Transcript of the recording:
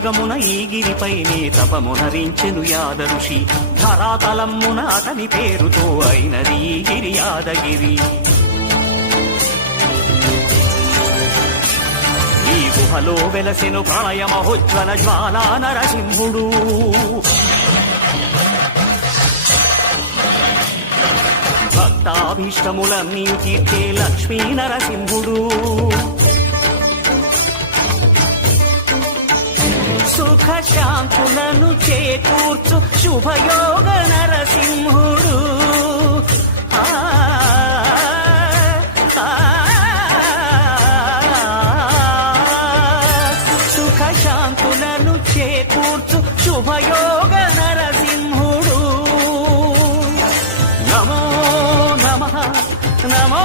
కలియుగమున ఈ గిరిపైనే తపమునరించెను యాద ఋషి. ధరాతలమ్మున అతని పేరుతో అయినది ఈ గిరి యాదగిరి. ఈ గుహలో వెలసెను ప్రళయ మహోజ్వల జ్వాలా నరసింహుడు. భక్తాభీష్టములన్నీ తీర్చే లక్ష్మీ నరసింహుడు. సుఖ శాంతులను చేకూర్చు శుభయోగ నరసింహుడు. సుఖ శాంతులను చేకూర్చు శుభయోగ నరసింహుడు. నమో నమః నమో